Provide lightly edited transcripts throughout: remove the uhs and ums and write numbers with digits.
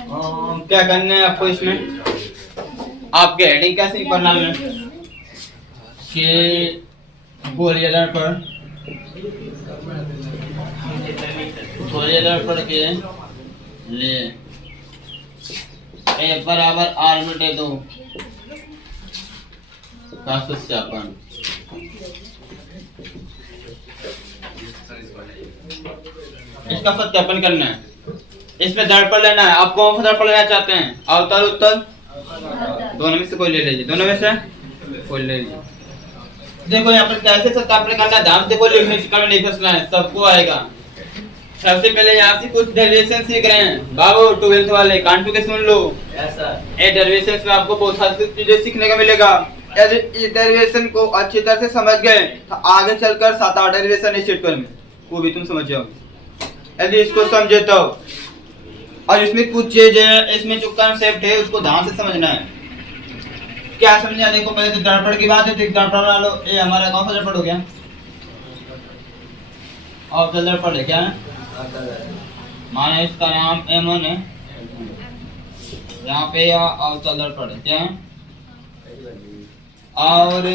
क्या करना है आपको इसमें? आपके हेडिंग कैसे पढ़ना है कि बोलिए पर थोड़ी देर पढ़ के ले ए बराबर आर में दे दो का सत्यापन। इसका सत्यापन करना है, इसमें दर्पण लेना है। आप कौन सा दर्पण लेना चाहते हैं? अवतल उत्तल? दोनों में से कोई ले लीजिए, दोनों में से कोई ले लीजिए। देखो यहाँ पर कैसे सत्यापन करना है, ध्यान से देखो, लिखने में नहीं फंसना है, सबको आएगा। सबसे पहले यहाँ से कुछ डेरिवेशन सीख रहे हैं बाबू, 12th वाले कान के सुन लो। ये डेरिवेशन में आपको बहुत सारी चीजें सीखने का मिलेगा। यदि डेरिवेशन को अच्छी तरह से समझ गए तो आगे चलकर 7-8 डेरिवेशन इस चैप्टर में वो भी तुम समझ जाओगे यदि इसको समझे तो। और इसमें कुछ चीजें, इसमें जो कंसेप्ट है उसको ध्यान से समझना है। क्या समझना? देखो पहले तो दर्पण की बात है, तो एक दर्पण बना लो। ये हमारा कौन सा दर्पण हो गया? और दर्पण है क्या? माने इसका नाम M1 है, यहाँ पे अवतल दर्पण है क्या? और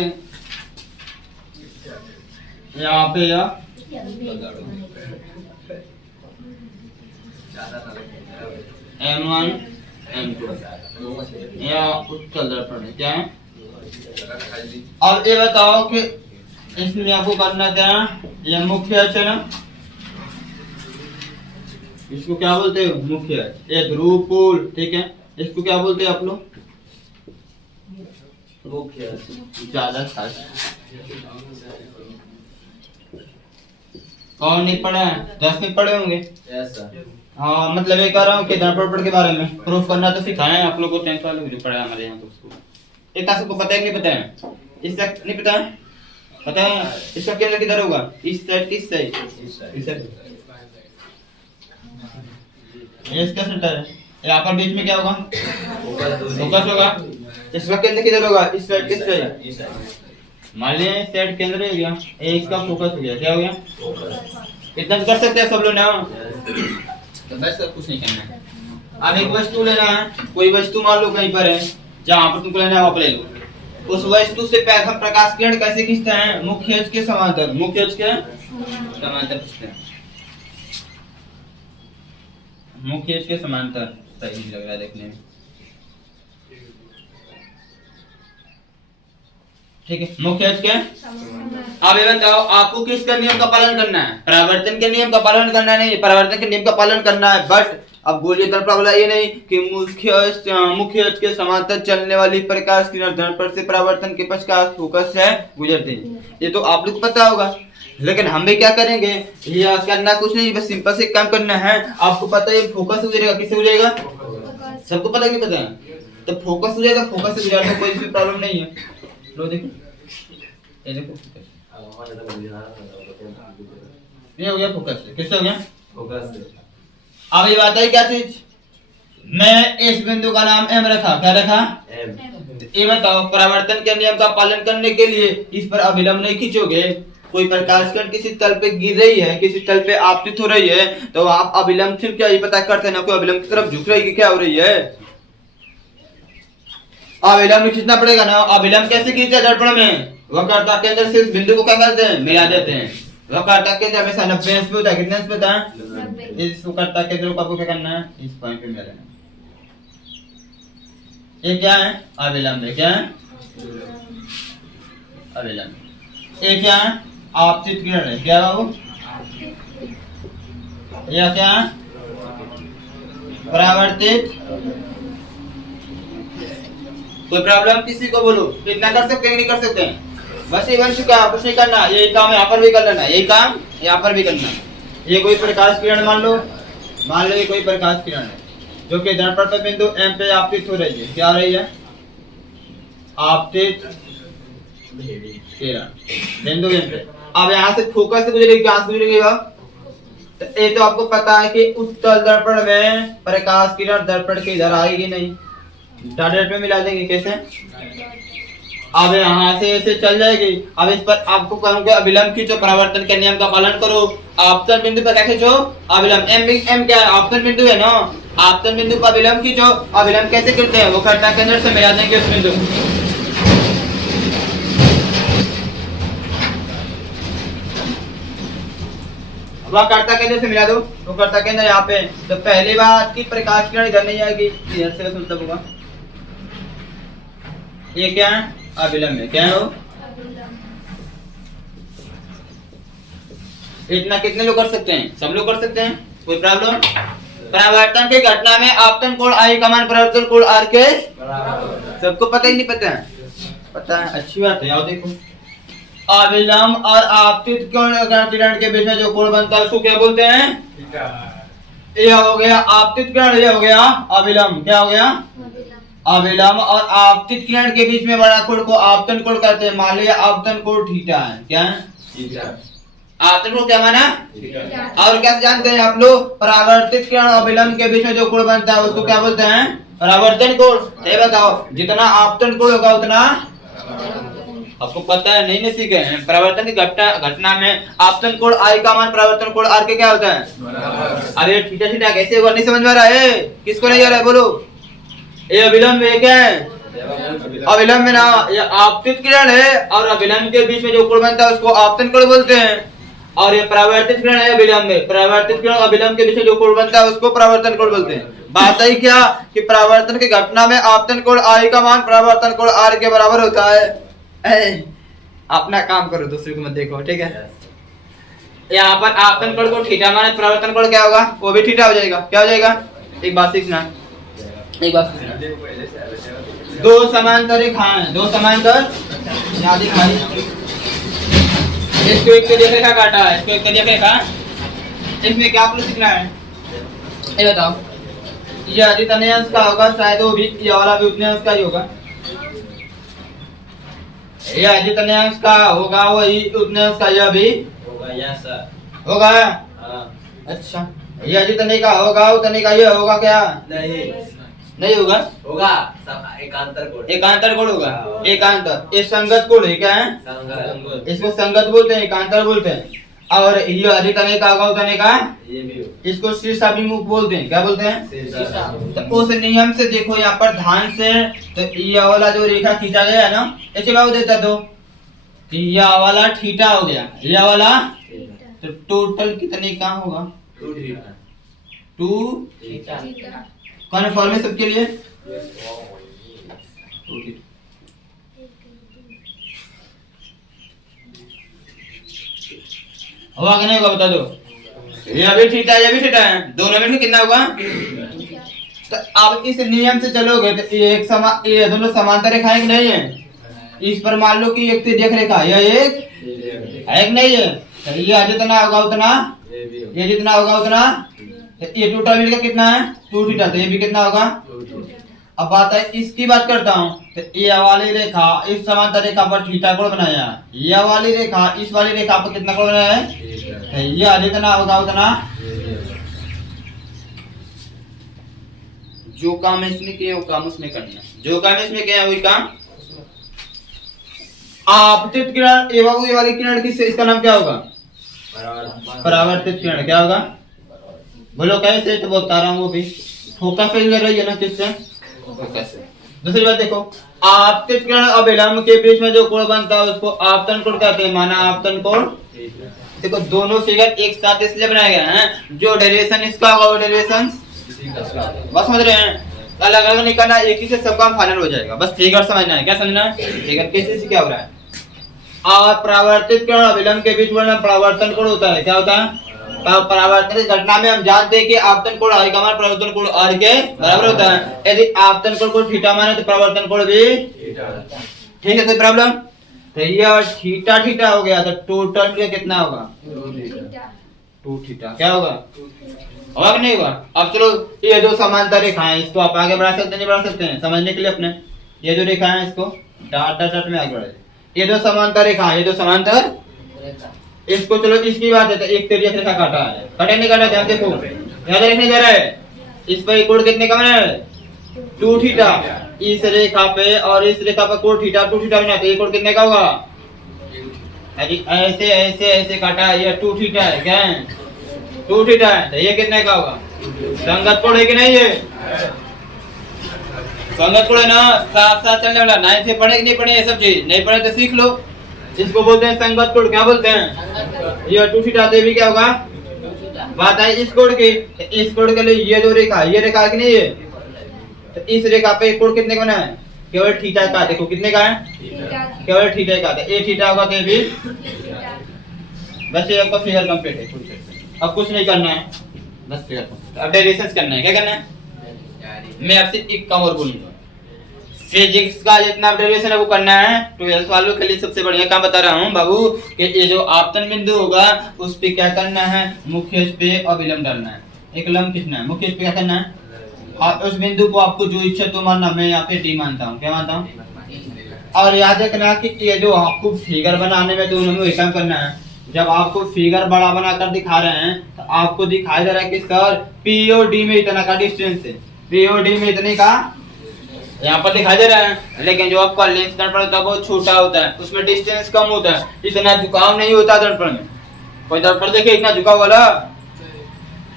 यहाँ पे M1 M2 या उत्तल दर्पण है क्या? अब ये बताओ कि इसमें आपको करना क्या? ये मुख्य अक्ष है ना, इसको क्या बोलते हैं? मुख्य अक्ष। ये ध्रुव पोल, ठीक है, इसको क्या बोलते हैं आप लोग? मुख्य अक्ष। ज्यादा खास कौन नहीं पढ़ा है? 10 में पढ़े होंगे। हाँ, मतलब ये कह रहा हूँ कि दर्पण के बारे में प्रूफ करना तो सिखाया है आप लोगों को, 10th वालों को जो पढ़ा है हमारे यहाँ तो उसको। एक सबको पता है कि नहीं पता है? इसका नहीं पता है? पता है इसका केंद्र किधर होगा? इस साइड, किस साइड? इस साइड। ये इसका सेंटर है, यहाँ पर बीच में क्या होगा? फोकस होगा। इसका केंद्र किधर होगा? इस साइड, किस साइड? मान लिया इस साइड केंद्र हो गया, ये इसका फोकस हो गया। क्या हो गया? इतना कर सकते हैं सब लोग ना, तो बस कुछ नहीं करना है। अब एक वस्तु लेना है, कोई वस्तु मान लो कहीं पर है, जहाँ पर तुमको लेना है वहाँ पर ले लो। उस वस्तु से हम प्रकाश किरण कैसे खींचते हैं? मुख्य अक्ष के समांतर। मुख्य अक्ष के समांतर खींचते हैं, मुख्य अक्ष के समांतर। सही लग रहा है देखने में, ठीक है, मुख्य अक्ष के। अब ये बताओ आपको किसका नियम का पालन करना है? परावर्तन के नियम का पालन करना नहीं, परावर्तन के नियम का पालन करना है। बट अब गोलीय दर्पण वाला ये नहीं कि मुख्य अक्ष के समांतर चलने वाली प्रकाश किरण दर्पण से परावर्तन के पश्चात फोकस से गुजरती है। ये तो आप लोग को पता होगा, लेकिन हम भी क्या करेंगे? ये करना कुछ नहीं, बस सिंपल से काम करना है। आपको पता है फोकस हो जाएगा, किससे हो जाएगा? सबको पता नहीं पता है? तो फोकस हो जाएगा, फोकस से गुजरने कोई भी प्रॉब्लम नहीं है। लो देखो, ये देखो ये हो गया फोकस से। किससे हो गया? फोकस से। अब ये बात है क्या चीज? मैं इस बिंदु का नाम M रखा, क्या रखा? M। ये बताओ परावर्तन के नियम का पालन करने के लिए इस पर अभिलंब नहीं खींचोगे। कोई प्रकाश किरण किसी तल पे गिर रही है, किसी तल पे आपतित हो रही है, तो आप अभिलंब से क्या ये पता करते हैं ना, कोई अभिलंब की तरफ झुक रही है, क्या हो रही है? अभिलंब खींचना पड़ेगा ना। अभिलंब कैसे खींचा दर्पण में? वक्रता केंद्र से इस बिंदु को क्या करते हैं? मिला देते हैं। वक्रता केंद्र हमेशा 90 अंश पे होता है। कितने अंश पे होता है? इस वक्रता केंद्र को आपको क्या करना है? इस पॉइंट पे मिला देना। ये क्या है? अभिलंब है। क्या है? अभिलंब। ये क्या है? आपतित किरण है। क्या बाबू? यह क्या है? परावर्तित। कोई प्रॉब्लम किसी को बोलो, तो इतना कर सकते हैं नहीं कर सकते हैं? बस ये बन चुका है, कुछ नहीं करना। यही काम यहाँ पर भी कर लेना, यही काम यहाँ पर भी करना। ये कोई प्रकाश किरण मान लो ये कोई प्रकाश किरण है जो कि दर्पण पर बिंदु M पे आपतित हो रही है। क्या हो रही है? आपतित किरण बिंदु M पे। अब यहाँ से फोकस से गुजरेगी, कहाँ से गुजरेगी? तो ये तो आपको पता है कि उत्तल दर्पण में प्रकाश किरण दर्पण के इधर आएगी नहीं, डायरेक्ट में मिला देंगे। कैसे? अब यहाँ से ऐसे चल जाएगी। अब इस पर आपको कहूँगा अभिलंब खींचो, परावर्तन के नियम का पालन करो। आपतन बिंदु पर क्या खींचो? अभिलंब। M क्या है? आपतन बिंदु है ना, आपतन बिंदु पर अभिलंब खींचो। अभिलंब कैसे करते हैं, वो कर्ता केंद्र से मिला देंगे उस बिंदु को। वह कर्ता केंद्र से मिला दो, वो कर्ता केंद्र यहाँ पे। तो पहली बात की प्रकाश किरण इधर नहीं आएगी, इधर से बस मतलब होगा। ये क्या है, अभिलंब है। क्या है वो, इतना कितने लोग कर सकते हैं, सब लोग कर सकते हैं, कोई प्रॉब्लम। परावर्तन की घटना में आपतन कोण आई का मान परावर्तन कोण आर के सबको पता ही नहीं पता है, पता है, अच्छी बात है। आओ देखो, अभिलंब और आपतित किरण के बीच में जो कोण बनता है उसको क्या बोलते हैं, ये हो गया आपतित किरण, ये हो गया अभिलंब। क्या हो गया, अभिलंब और आपतित किरण के बीच में बड़ा कोण को आपतन कोण कहते हैं। मान लिया आपतन कोण थीटा है, क्या है, आपतन कोण क्या माना, और क्या जानते हैं आप लोग, परावर्तित किरण और अभिलंब के बीच में जो कोण बनता है उसको क्या बोलते हैं, परावर्तन कोण। ये बताओ, जितना आपतन कोण होगा उतना, आपको पता है, नहीं सीखे हैं। परावर्तन की घटना में आपतन कोण आई का मान परावर्तन कोण आर के क्या होता है। अरे थीटा थीटा कैसे हुआ, नहीं समझ में आ रहा है, किसको नहीं आ रहा है बोलो। ये अभिलंब है, क्या है, अभिलंब में ना, ये आपतित किरण है और अभिलंब के बीच में जो कोण बनता है उसको आपतन कोण बोलते हैं। और ये परावर्तित किरण है अभिलंब में, परावर्तित किरण अभिलंब के बीच में जो कोण बनता है उसको परावर्तन कोण बोलते हैं। बात आई क्या कि परावर्तन की घटना में आपतन कोण आई का मान परावर्तन कोण आर के बराबर होता है। अपना काम करो, दूसरे को मत देखो, ठीक है। यहाँ पर आपतन कोण को थीटा माने, परावर्तन कोण क्या होगा, वो भी थीटा हो जाएगा। क्या हो जाएगा, एक बात सीखना, एक बात सीखना। दो समांतर रेखाएं, दो समांतर यहाँ दिखाई, इसको एक तो रेखा काटा है, इसको एक तो रेखा, इसमें क्या आपको सीखना है, ये बताओ। ये अधिक अंश का होगा शायद, वो भी ये वाला भी उतने अंश का ही होगा। ये अधिक अंश का होगा, वही उतने अंश का यह भी होगा, यस होगा। अच्छा, ये अधिक तने का होगा, उतने का ये होगा क्या, नहीं होगा, होगा एकांतर कोण, एकांतर कोण होगा, एकांतर। ये संगत कोण है, क्या है, संगत, इसको संगत बोलते हैं, एकांतर बोलते हैं। और ये अधिक तने का होगा, उतने का ये भी, इसको शीर्षाभिमुख बोलते हैं। क्या बोलते हैं, तो उस नियम से देखो यहाँ पर ध्यान से, तो ये वाला जो रेखा खींचा गया है ना, ऐसे बाबू देता तो ये वाला थीटा हो गया, ये वाला, तो टोटल कितने का होगा, 2 थीटा। कौन फॉर्मूले सबके लिए, होगा कि नहीं होगा बता दो। ये भी थीटा, ये भी थीटा है, दोनों में कितना होगा। तो अब इस नियम से चलोगे तो ये दोनों समांतर रेखाएं कि नहीं है। इस पर मान लो कि एक देख रेखा, यह एक है कि नहीं है, तो ये जितना होगा उतना, ये जितना होगा उतना, ये टोटल मिलकर कितना है 2 थीटा, तो ये भी कितना होगा। अब बात है इसकी बात करता हूँ, तो ये वाली रेखा इस समांतर रेखा पर थीटा कोण बनाया, ये वाली रेखा इस वाली रेखा पर कितना कोण बनाया है, तो ये जितना होगा उतना। जो काम इसमें किया वो काम उसमें करना, जो काम इसमें किया वही काम। आपतित किरण एवं ये वाली किरण किससे, इसका नाम क्या होगा, परावर्तित किरण। क्या होगा बोलो, कैसे, तो बता रहा हूँ, वो भी फोकस पे ले रही है ना, किससे, फोकस से। दूसरी बात देखो, आपतित किरण और अभिलंब के बीच में जो कोण बनता है उसको आपतन कोण कहते हैं, माना आपतन कोण। देखो दोनों फिगर एक साथ इसलिए बनाया गया है, जो डेरिवेशन इसका होगा वो डेरिवेशन बस समझ रहे हैं, अलग अलग नहीं करना, एक ही से सब काम फाइनल हो जाएगा, बस फिगर समझना है। क्या समझना है, फिगर कैसे से क्या हो रहा है। और परावर्तित किरण अभिलंब के बीच में परावर्तन कोण होता है। क्या होता है, परावर्तन की घटना में हम जानते हैं कि आपतन कोण आई का मान परावर्तन कोण आर के बराबर होता है। यदि आपतन कोण को थीटा माने तो परावर्तन कोण भी थीटा, ठीक है, कोई प्रॉब्लम। तो ये थीटा थीटा हो गया, तो टोटल में कितना होगा 2 थीटा। क्या होगा, होगा कि नहीं होगा। अब चलो ये जो समांतर रेखाएं इसको आप आगे बढ़ा सकते हैं, नहीं बढ़ा सकते हैं, समझने के लिए अपने ये जो रेखा है इसको डॉट डॉट डॉट में आगे बढ़ाइए। ये जो समांतर रेखा है, ये जो समांतर रेखा, इसको चलो इसकी बात है, तो एक तिर्यक रेखा काटा है, कटे नहीं काटा, ध्यान देखो, ध्यान रखने जा रहा है। इस पर कोण कितने का बना है 2 थीटा, इस रेखा पे और इस रेखा पर कोण थीटा 2 थीटा बना, तो ये कोण कितने का होगा, ऐसे ऐसे ऐसे काटा, ये 2 थीटा है, क्या है 2 थीटा है, तो ये कितने का होगा संगत कोड है कि नहीं ये? संगत कोड है ना, साथ साथ चलने वाला। 9 से पढ़े कि नहीं पढ़े ये सब चीज? नहीं पढ़े तो सीख लो। इसको बोलते हैं संगत कोड। क्या बोलते हैं? ये 2 थीटा तो भी क्या होगा? बात है इस कोड की। इस कोड के लिए ये 2 रेखा, ये रेखा कि नहीं है? तो इस रेखा पे कोड कितने का बना है? केवल थीटा का। देखो कितने का है? केवल थीटा का। तो ये थीटा होगा तो ये भी। बस ये आपका फिगर कंप्लीट है। अब कुछ नहीं करना है, बस फिगर अब डेरिवेशंस करना है। क्या करना है? मैं आपसे एक काम और बोलूंगा। फिजिक्स का जितना डेरिवेशन है वो करना है। 12th वालों के लिए सबसे बढ़िया काम बता रहा हूँ बाबू कि ये जो आपतन बिंदु होगा उस पे क्या करना है? मुख्य पे अविलंब डालना है। एक लंब खींचना है। मुख्य पे क्या करना है? और उस बिंदु को आपको जो इच्छा तो मानना, मैं यहाँ पे डी मानता हूँ। क्या मानता हूँ? और याद रखना कि ये जो आपको फिगर बनाने में दोनों में वही काम करना है। जब आपको फिगर बड़ा बनाकर दिखा रहे हैं तो आपको दिखाई दे रहा है कि सर पी और डी में इतना का डिस्टेंस है, पी और डी में इतने का यहाँ पर दिखाई दे रहा है। लेकिन जो आपका लेंस दर्पण होता है वो छोटा होता है, उसमें डिस्टेंस कम होता है, इतना झुकाव नहीं होता दर्पण में। कोई दर्पण देखे इतना झुकाव वाला?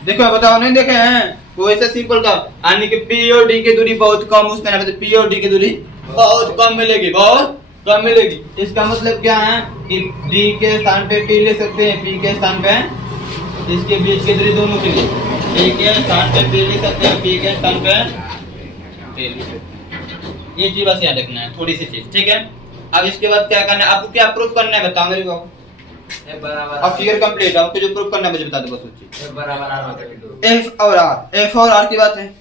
देखो बताओ, नहीं देखे हैं? वो ऐसा सिंपल का यानी कि पी और डी की दूरी बहुत कम, उसमें पी और डी की दूरी बहुत कम मिलेगी, बहुत कम मिलेगी। इसका मतलब क्या है कि डी के स्थान पे पी ले सकते हैं, पी के स्थान पे इसके बीच की दूरी दोनों के लिए डी के स्थान पे पी ले सकते हैं, पी के स्थान पे पी ले सकते हैं। ये चीज बस याद रखना है, थोड़ी सी चीज, ठीक है। अब इसके बाद क्या करना है? आपको क्या प्रूफ करना है बताओ मेरे को। अब फिगर कंप्लीट। आपको जो प्रूफ करना है मुझे बता दो बस। एफ और आर, एफ और आर की बात है।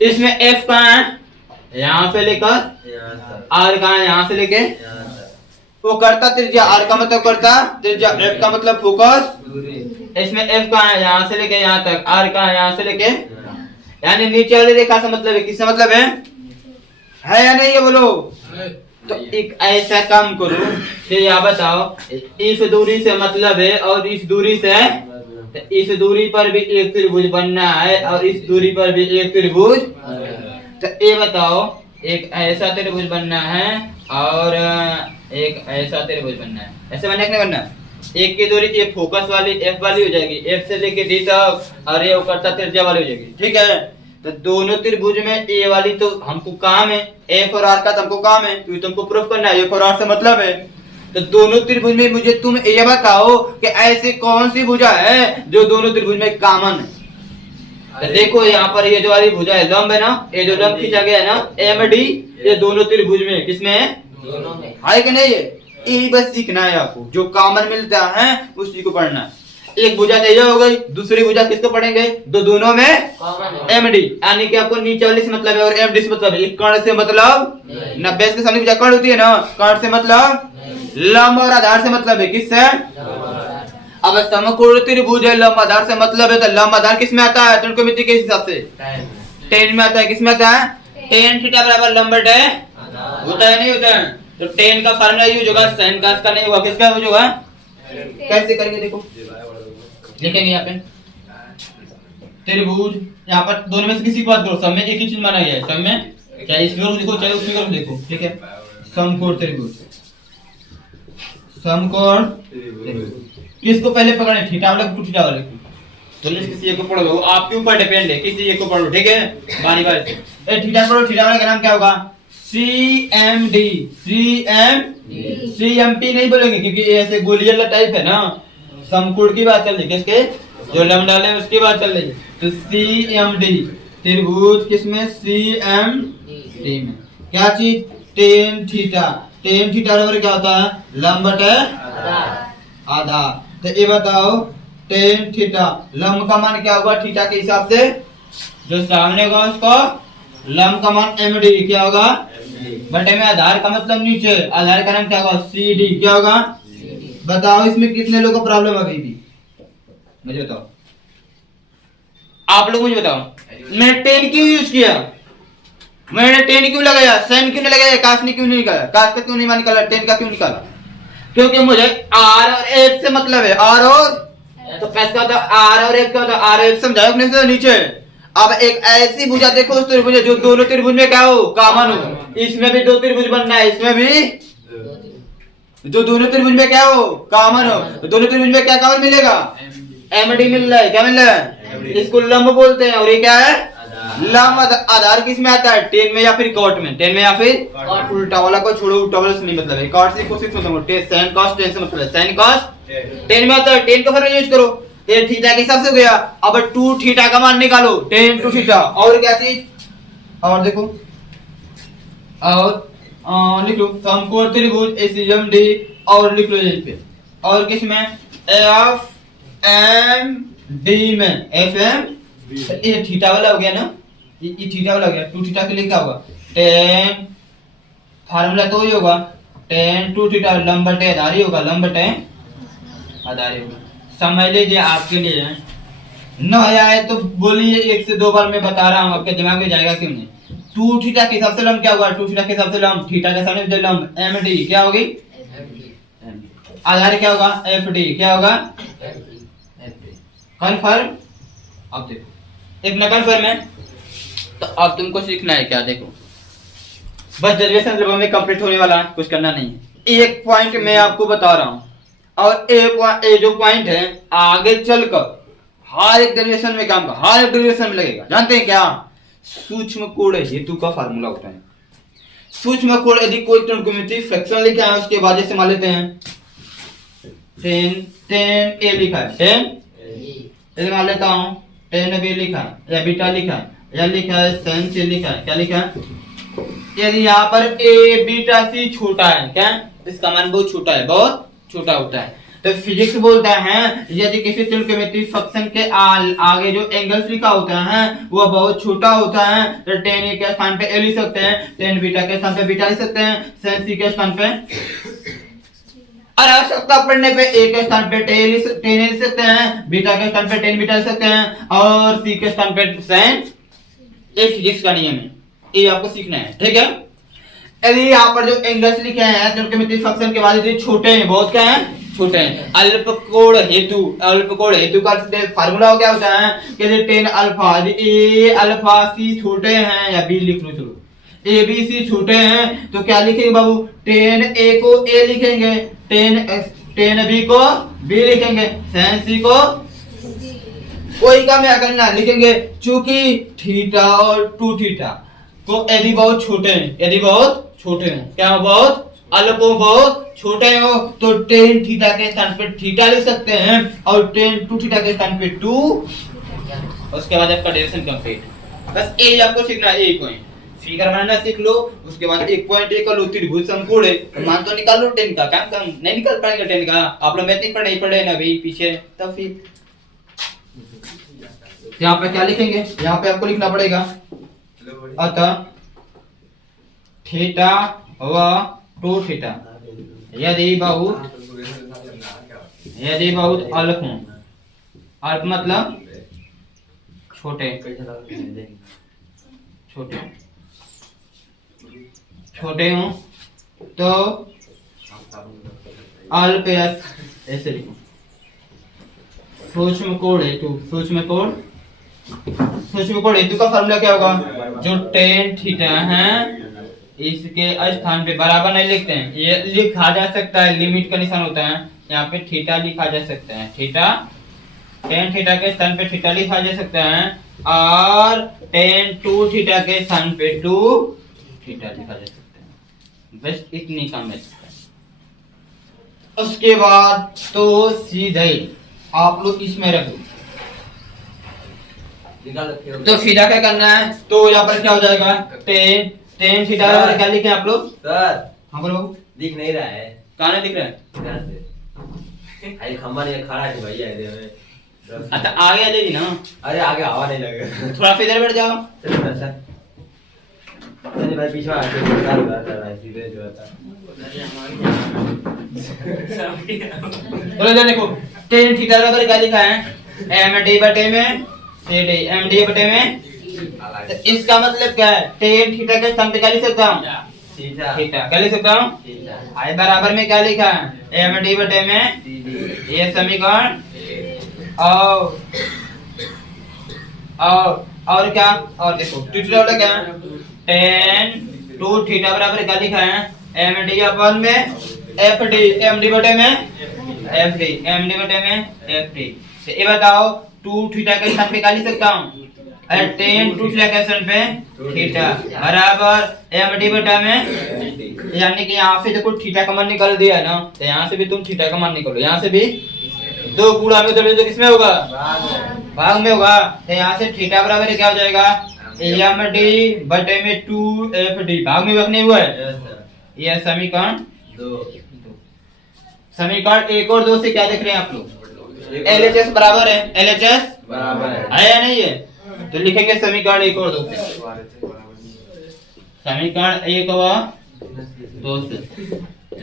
इसमें एफ कहाँ है? यहाँ से लेकर आर कहाँ है? यहाँ से लेके वो करता त्रिज्या, आर का मतलब करता त्रिज्या, एफ का मतलब फोकस। इसमें एफ कहाँ है? यहाँ से लेके यहाँ तक। आर कहाँ है? यहाँ से लेके, यानी नीचे वाली रेखा से मतलब है। किससे मतलब है या नहीं? ये बोलो। तो एक ऐसा काम करो कि यहाँ बताओ, इस दूरी से मतलब है और इस दूरी से, इस दूरी पर भी एक त्रिभुज बनना है और इस दूरी पर भी एक त्रिभुज। तो ये बताओ, एक ऐसा त्रिभुज बनना है और एक ऐसा त्रिभुज बनना है। ऐसे बनना नहीं बनना? एक की दूरी ये फोकस वाली एफ वाली हो जाएगी, एफ से लेके डी तक, और ये करता त्रिज्या वाली हो जाएगी, ठीक है। तो दोनों त्रिभुज में ए वाली तो हमको काम है, एफ और आर का तो हमको काम है, तो तुमको प्रूफ करना है एफ और आर से मतलब है। तो दोनों त्रिभुज में मुझे तुम ये बताओ कि ऐसी कौन सी भुजा है जो दोनों त्रिभुज में कॉमन है। तो देखो यहाँ पर ये जो वाली भुजा है लंब है ना, ये जो लंब खींचा गया है ना एम डी, ये दोनों त्रिभुज में किसमें है? दोनों में है कि नहीं है? यही बस सीखना है आपको, जो कॉमन मिलता है उसी को पढ़ना है। एक भुजा तो ये हो गई, दूसरी भुजा किसको पढ़ेंगे? दोनों में एम डी, यानी कि आपको नीचे वाले से मतलब है और एम डी से मतलब है। एक कर्ण से मतलब 90 के सामने भुजा कर्ण होती है ना, कर्ण से मतलब लंब और आधार से मतलब है। किससे? अब समकोण त्रिभुज है, लंब आधार से मतलब है, तो लंब आधार किस में आता है? त्रिकोणमिति के हिसाब से टेन में आता है। किस में आता है? टेन थीटा बराबर लंब टेन होता है, नहीं होता है? तो टेन का फार्मूला यूज होगा, sin cos का नहीं होगा। किसका यूज होगा? कैसे करेंगे देखो, लिखेंगे यहाँ पे त्रिभुज, यहाँ पर दोनों में से किसी की बात करो, सब में एक ही चीज माना गया है। सब में चाहे इसमें करो देखो, चाहे उसमें करो देखो, ठीक है। समकोण त्रिभुज, समकोण किसको पहले पकड़े? थीटा वाले को, थीटा वाले को। दोनों में किसी एक को पढ़ो, आपके ऊपर डिपेंड है, किसी एक को पढ़ो, ठीक है। बारी बारी से थीटा पढ़ो, थीटा वाले का नाम क्या होगा? CMD, CMP नहीं बोलेंगे क्योंकि ये ऐसे गोलियां टाइप है ना। समकोण की बात चल रही है, किसके? जो लंब डाले उसकी बात चल रही है। तो CMD त्रिभुज किसमें? CMD में क्या चीज? Tan theta. टेन थीटा बराबर क्या होता है? लंब बटे आधा। तो ये बताओ टेन थीटा लंब का मान क्या होगा थीटा के हिसाब से? जो सामने होगा उसको लंब का मान MD क्या होगा? बटे में आधार का मतलब नीचे, आधार का नाम क्या होगा? CD क्या होगा? बताओ इसमें कितने लोगों को प्रॉब्लम अभी भी? मुझे बताओ, आप लोग मुझे बताओ। मैंने टेन क्यों यूज किया? मैंने टेन क्यों लगाया? साइन क्यों नहीं लगाया? काश ने क्यों नहीं निकाला? काश का क्यों नहीं निकाला? टेन का क्यों निकाला? क्योंकि मुझे आर और एफ से मतलब है। आर और तो कैसे होता है? आर और एफ का होता है। आर एफ समझाओ अपने से नीचे। अब एक ऐसी भुजा देखो उस त्रिभुज जो दोनों त्रिभुज में क्या हो? कॉमन हो। इसमें भी दो त्रिभुज बनना है, इसमें भी जो दोनों त्रिभुज में क्या हो? कॉमन हो। दोनों त्रिभुज में क्या कॉमन मिलेगा? MD मिल रहा है। क्या मिल रहा है? इसको लंब बोलते हैं। और ये क्या है? लंब। आधार किस में आता है? टेन में या फिर कॉट में? टेन में या फिर उल्टा वाला को छोड़ो, उल्टा वाला से नहीं मतलब है। कॉट से कोशिश साइन कॉस टेन से मतलब है। साइन कॉस टेन में आता है। टेन का फॉर्मूला यूज करो। ये थीटा के हिसाब से हो गया। अब 2 थीटा का मान निकालो। Ten 2 theta. और क्या चीज? और देखो, और लिख लो समकोण त्रिभुज एसीएम डी। और लिख लो यहीं पे। और किसमें? एफ एम डी में। एफ एम ये थीटा वाला हो गया ना, ये थीटा वाला हो गया। 2 थीटा के लिए क्या होगा? टेन फार्मूला तो ही होगा टेन 2 थीटा। लंब बटे आधारी होगा। लंब बटे आधारी होगा। समझ लीजिए आपके लिए न आए तो बोलिए 1 से 2 बार मैं बता रहा हूँ, आपके दिमाग में जाएगा क्यों नहीं। 2 थीटा के हिसाब से लंब क्या होगा? 2 थीटा के हिसाब से लंब थीटा के सामने जो लंब एम डी क्या होगी? आधार क्या होगा? एफ डी क्या होगा? कन्फर्म। अब देखो एक न कन्फर्म है तो अब तुमको सीखना है क्या? देखो बस डेरिवेशन लगभग में कंप्लीट होने वाला है, कुछ करना नहीं है। एक पॉइंट मैं आपको बता रहा हूँ और एक जो पॉइंट है आगे चलकर हर एक डेरिवेशन में काम का, हर एक डेरिवेशन में लगेगा। जानते हैं क्या? सूक्ष्म कोण हेतु का फार्मूला होता है। सूक्ष्म कोण यदि कोई त्रिकोणमितीय फ्रैक्शन लिखा है उसके बाद जैसे मान लेते हैं 10 ए लिखा है, 10 मान लेता हूँ 10 बी लिखा है या बीटा लिखा है या लिखा है sin c लिखा है। क्या लिखा है? यदि यहाँ पर ए बीटा सी छोटा है, क्या इसका मान बहुत छोटा है, बहुत छोटा होता है, तो फिजिक्स बोलता है यदि किसी त्रिकोणमितीय फंक्शन के आगे जो एंगल्स लिखा होता है वो बहुत छोटा होता है तो tan a के स्थान पे a लिख सकते हैं, tan बीटा के स्थान पे बीटा लिख सकते हैं, sin c के स्थान पे और आवश्यकता पड़ने पे a के स्थान पे tan a लिख सकते हैं, बीटा के स्थान पे tan बीटा लिख सकते हैं और c के स्थान पे sin। ये फिजिक्स का नियम है, ये आपको सीखना है, ठीक है। यदि यहाँ पर जो एंगल्स लिखे हैं त्रिकोणमितीय फंक्शन के बाद यदि छोटे हैं, बहुत क्या हैं? छोटे हैं। अल्पकोण हेतु, अल्पकोण हेतु का फार्मूला क्या होता है कि tan अल्फा, यदि a अल्फा c छोटे हैं या b लिख लो, चलो a b c छोटे हैं तो क्या लिखेंगे बाबू? tan a को a लिखेंगे, tan b को b लिखेंगे, sin c को कोई का क्या करना लिखेंगे। चूंकि थीटा और 2 थीटा को यदि बहुत छोटे हैं, यदि बहुत छोटे हैं, क्या बहुत अल्प हो, बहुत छोटे हो तो tan थीटा के स्थान पे थीटा लिख सकते हैं और tan 2 थीटा के स्थान पे 2। उसके बाद आपका डेरिवेशन कंप्लीट। बस ये आपको सीखना है, एक पॉइंट फिगर बनाना सीख लो। उसके बाद एक पॉइंट एक लो, त्रिभुज समकोण है मान तो निकाल लो। tan का काम काम नहीं निकाल पाएंगे, tan का आप लोग मैथ नहीं पढ़े ना अभी पीछे, तब फिर यहाँ पे क्या लिखेंगे? यहाँ पे आपको लिखना पड़ेगा अतः थीटा व 2 थीटा यदि बहुत अल्प हों, अल्प मतलब छोटे, छोटे छोटे हों तो अल्प ऐसे लिखो। सूक्ष्म कोण हेतु, सूक्ष्म कोण हेतु का फार्मूला क्या होगा? जो tan थीटा है इसके स्थान पे बराबर नहीं लिखते हैं, ये लिखा जा सकता है, लिमिट का निशान होता है यहाँ पे थीटा लिखा जा सकता है, थीटा tan थीटा के स्थान पे थीटा लिखा जा सकता है और tan 2 थीटा के स्थान पे 2 थीटा लिखा जा सकता है। बस इतनी काम है। उसके बाद तो सीधे आप लोग इसमें रख दो। तो सीधा क्या करना है? तो यहाँ पर क्या हो जाएगा? tan थीटा क्या लिखे आप लोग? सर हाँ बोलो। दिख नहीं रहा है। कहाँ नहीं दिख रहा है? अरे खम्बा नहीं खड़ा है भैया इधर में। अच्छा आगे आ जाएगी ना। अरे आगे हवा नहीं लगेगा। थोड़ा सा इधर बैठ जाओ। चलो सर चलिए भाई पीछे आके उतार रहा सीधे जो था। बोलो इधर देखो tan थीटा बराबर क्या लिखा है? md बटे में cd, md बटे में। तो इसका मतलब क्या है? tan थीटा के स्थान पे क्या लिख सकता हूँ? थीटा। क्या लिख सकता हूँ? आई बराबर में क्या लिखा है? md बटे में। ये समीकरण और क्या? और देखो थीटा वाला क्या है? tan 2 थीटा बराबर क्या लिखा है? md अपन में fd, md बटे में fd, md बटे में fd। तो ये बताओ 2 थीटा के स्थान पे क्या लिख सकता हूँ tan 2 थीटा के स्थान पे थीटा बराबर md बटा में, यानी कि यहाँ से देखो थीटा का मान निकाल दिया है ना, तो यहाँ से भी तुम थीटा का मान निकालो, यहाँ से भी 2 गुणा में उधर तो किसमें होगा भाग में होगा, तो यहाँ से थीटा बराबर क्या हो जाएगा md बटे में 2fd, भाग में नहीं हुआ है। यह समीकरण 2। समीकरण 1 और 2 से क्या देख रहे हैं आप लोग, LHS बराबर है, LHS बराबर है या नहीं है, तो लिखेंगे समीकरण 1 और 2 से, समीकरण 1 और 2 से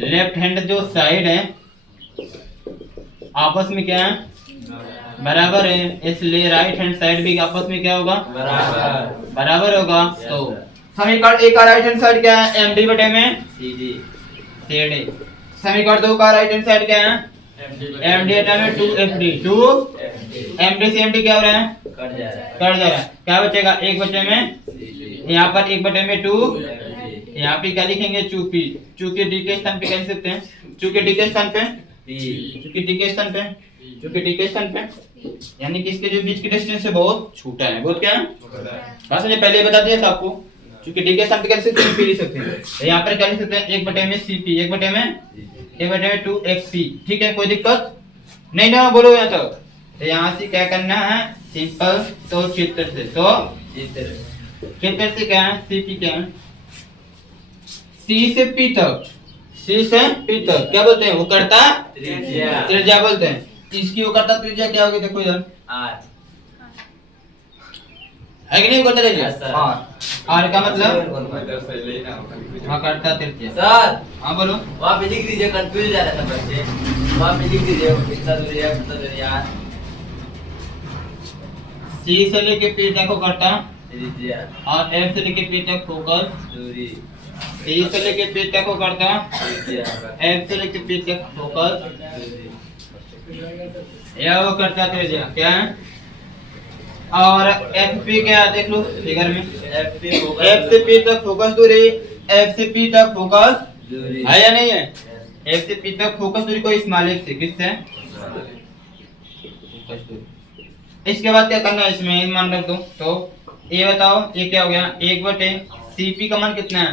लेफ्ट हैंड जो साइड है आपस में क्या है बराबर है, इसलिए राइट हैंड साइड भी आपस में क्या होगा बराबर होगा। तो समीकरण 1 का राइट हैंड साइड क्या है md बटे में cd, समीकरण 2 का राइट हैंड साइड क्या है md बटे में 2fd, 2 md से md क्या हो रहा है कट जा रहा है, क्या बचेगा 1 बटे में, यहाँ पर 1 बटे में 2, यहाँ पे क्या लिखेंगे चूंकि d के स्थान पे क्या लिख सकते हैं, चूंकि d के स्थान पे चूंकि d के स्थान पे चूंकि d के स्थान पे, यानी कि इसके जो बीच की डिस्टेंस है बहुत छोटा है, बहुत क्या है बस मुझे पहले बता दिया था आपको, क्योंकि डी के साथ क्या लिख सकते हैं लिख सकते हैं, तो यहाँ पर क्या लिख सकते हैं 1 बटे में cp, 1 बटे में 2xp, ठीक है कोई दिक्कत नहीं ना, बोलो यहाँ तक। तो यहाँ से क्या करना है सिंपल, तो चित्र से, तो चित्र से क्या है cp क्या है c से p तक, c से p तक क्या बोलते हैं वो करता त्रिज्या बोलते हैं, इसकी वो करता त्रिज्या क्या होगी देखो इधर r है कि नहीं, करता त्रिज्या r का मतलब हाँ करता त्रिज्या सर हाँ बोलो वहाँ पे लिख दीजिए, कंफ्यूज हो जाता था बच्चे, वहाँ पे लिख दीजिए कितना दूरी है कितना दूरी है यार, c से लेके p तक को करता त्रिज्या और f से लेके p तक फोकस दूरी, c से लेके p तक को करता त्रिज्या f से लेके p तक फोकस दूरी, यह वो करता त्रिज्या क्या है, और fp क्या है देख लो फिगर में, FP होगा f से p तक फोकस दूरी, f से p तक फोकस दूरी है या नहीं है, f से p तक फोकस दूरी को स्मॉल f से किससे फोकस दूरी। इसके बाद क्या करना है इसमें मान रख दो, तो ये बताओ ये क्या हो गया 1 बटे cp का मान कितना है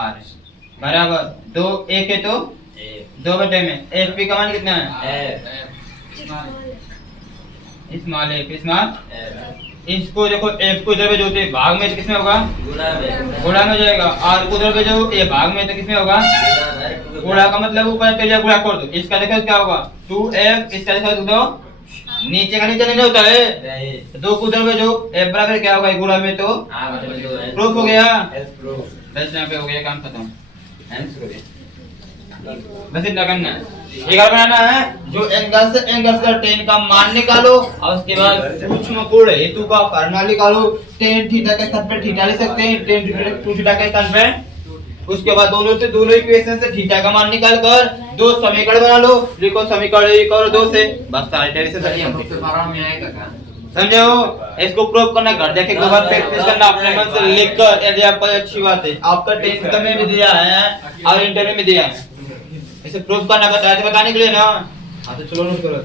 r बराबर 2 1 है तो 2 बटे में fp का मान कितना है स्मॉल f, इसको देखो f को इधर पे जो होते भाग में तो किसमें होगा गुणा में जाएगा, और उधर पे जो ये भाग में तो किसमें होगा गुणा का मतलब ऊपर त्रिज्या गुणा कर दो, इसका देखो क्या होगा 2f, इसका देखो दो नीचे का नीचे नहीं होता है, दो को उधर पे जो f बराबर क्या होगा गुणा में, तो प्रूफ हो गया, बस यहाँ पे हो गया काम खत्म, आंसर हो गया। बस इतना करना है, ये क्या बनाना है जो एंगल का tan का मान निकालो, और उसके बाद सूक्ष्म कोण हेतु का फॉर्मूला निकालो, tan थीटा के स्थान पे थीटा ले सकते हैं, tan 2 थीटा के स्थान पे, उसके बाद दोनों इक्वेशन से थीटा का मान निकाल कर दो समीकरण बना लो, लिखो समीकरण 1 और 2 से, बस सारे डेरिवेशन सही समझो, इसको प्रूव करना घर जाके दो बार प्रैक्टिस करना अपने मन से लिखकर, यदि आपको अच्छी बात है, आपका 10th में भी दिया है और इंटर में भी दिया है, इसे प्रूव करना बताया तो बताने के लिए ना, हाँ तो चलो नोट करो।